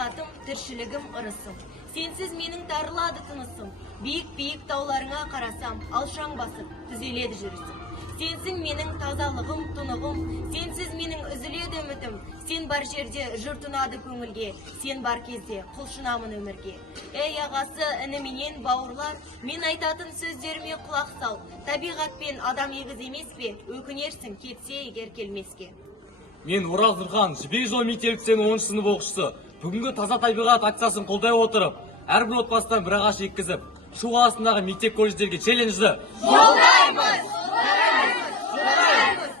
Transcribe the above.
табиғатым, тіршілігім ырысым. Сенсіз менің тарылады тынысым. Биік-биік тауларыңа қарасам, алшаң басып, түзеледі жүрісім. Сенсің менің тазалығым, тұнығым, сенсіз менің үзіледі үмітім. Сен бар жерде жұртынады көңілге, сен бар кезде құлшынамын өмірге. Ей ағасы, ініменен бауырлар, мен айтатын сөздеріме құлақ сал. Табиғат пен адам егіз емес пе, өкінерсің кетсе егер келмеске. Мен Орал Тұрхан, Жібек жолы мектеп-лицейінің 10 сынып оқушысы. Бүгінгі таза табиғат акциясын қолдай отырып, әрбір отбасыдан бір ағаш еккізіп, Шу қаласындағы мектеп колледждерге челленджді жолдаймыз!